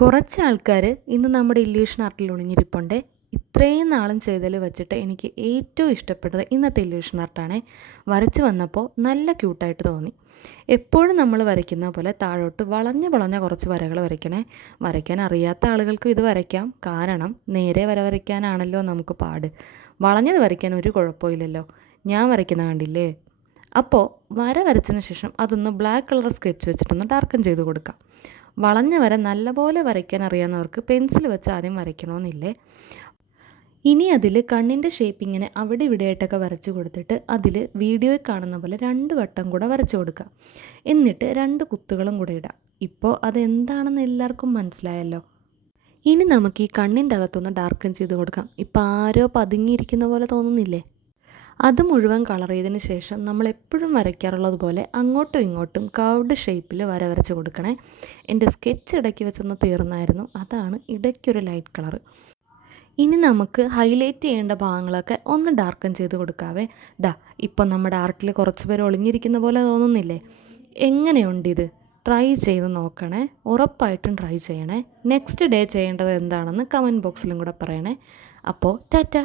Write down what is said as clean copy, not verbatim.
കുറച്ച് ആൾക്കാർ ഇന്ന് നമ്മുടെ ഇല്യൂഷൻ ആർട്ടിൽ ഒളിഞ്ഞിരിപ്പുണ്ട്. ഇത്രയും നാളും ചെയ്തതിൽ വെച്ചിട്ട് എനിക്ക് ഏറ്റവും ഇഷ്ടപ്പെട്ടത് ഇന്നത്തെ ഇല്യൂഷൻ ആർട്ടാണ്. വരച്ച് വന്നപ്പോൾ നല്ല ക്യൂട്ടായിട്ട് തോന്നി. എപ്പോഴും നമ്മൾ വരയ്ക്കുന്ന പോലെ താഴോട്ട് വളഞ്ഞ വളഞ്ഞ കുറച്ച് വരകൾ വരയ്ക്കണേ. വരയ്ക്കാൻ അറിയാത്ത ആളുകൾക്കും ഇത് വരയ്ക്കാം. കാരണം നേരെ വര വരയ്ക്കാനാണല്ലോ നമുക്ക് പാട്. വളഞ്ഞത് വരയ്ക്കാൻ ഒരു കുഴപ്പമില്ലല്ലോ. ഞാൻ വരയ്ക്കുന്ന കണ്ടില്ലേ? അപ്പോൾ വര വരച്ചതിന് ശേഷം അതൊന്ന് ബ്ലാക്ക് കളർ സ്കെച്ച് വെച്ചിട്ടൊന്ന് ഡാർക്കൻ ചെയ്ത് കൊടുക്കാം. വളഞ്ഞ വര നല്ലപോലെ വരയ്ക്കാൻ അറിയാവുന്നവർക്ക് പെൻസിൽ വെച്ച് ആദ്യം വരയ്ക്കണമെന്നില്ലേ. ഇനി അതിൽ കണ്ണിൻ്റെ ഷേപ്പ് ഇങ്ങനെ അവിടെ ഇവിടെയായിട്ടൊക്കെ വരച്ച് കൊടുത്തിട്ട് അതിൽ വീഡിയോയിൽ കാണുന്ന പോലെ 2 വട്ടം കൂടെ വരച്ച് കൊടുക്കുക. എന്നിട്ട് 2 കുത്തുകളും കൂടെ ഇടാം. ഇപ്പോൾ അതെന്താണെന്ന് എല്ലാവർക്കും മനസ്സിലായല്ലോ. ഇനി നമുക്ക് ഈ കണ്ണിൻ്റെ അകത്തൊന്ന് ഡാർക്കൻ ചെയ്ത് കൊടുക്കാം. ഇപ്പോൾ ആരോ പതുങ്ങിയിരിക്കുന്ന പോലെ തോന്നുന്നില്ലേ? അത് മുഴുവൻ കളർ ചെയ്തതിന് ശേഷം നമ്മൾ എപ്പോഴും വരയ്ക്കാറുള്ളത് പോലെ അങ്ങോട്ടും ഇങ്ങോട്ടും കർവ്ഡ് ഷേപ്പിൽ വര വരച്ച് കൊടുക്കണേ. എൻ്റെ സ്കെച്ച് ഇടയ്ക്ക് വെച്ചൊന്ന് തീർന്നായിരുന്നു, അതാണ് ഇടയ്ക്കൊരു ലൈറ്റ് കളർ. ഇനി നമുക്ക് ഹൈലൈറ്റ് ചെയ്യേണ്ട ഭാഗങ്ങളൊക്കെ ഒന്ന് ഡാർക്കൻ ചെയ്ത് കൊടുക്കാവേ. ദാ ഇപ്പം നമ്മുടെ ആർട്ടിൽ കുറച്ച് പേര് ഒളിഞ്ഞിരിക്കുന്ന പോലെ തോന്നുന്നില്ലേ? എങ്ങനെയുണ്ടിത്? ട്രൈ ചെയ്ത് നോക്കണേ. ഉറപ്പായിട്ടും ട്രൈ ചെയ്യണേ. നെക്സ്റ്റ് ഡേ ചെയ്യേണ്ടത് എന്താണെന്ന് കമൻറ്റ് ബോക്സിലും കൂടെ പറയണേ. അപ്പോൾ ടാറ്റ.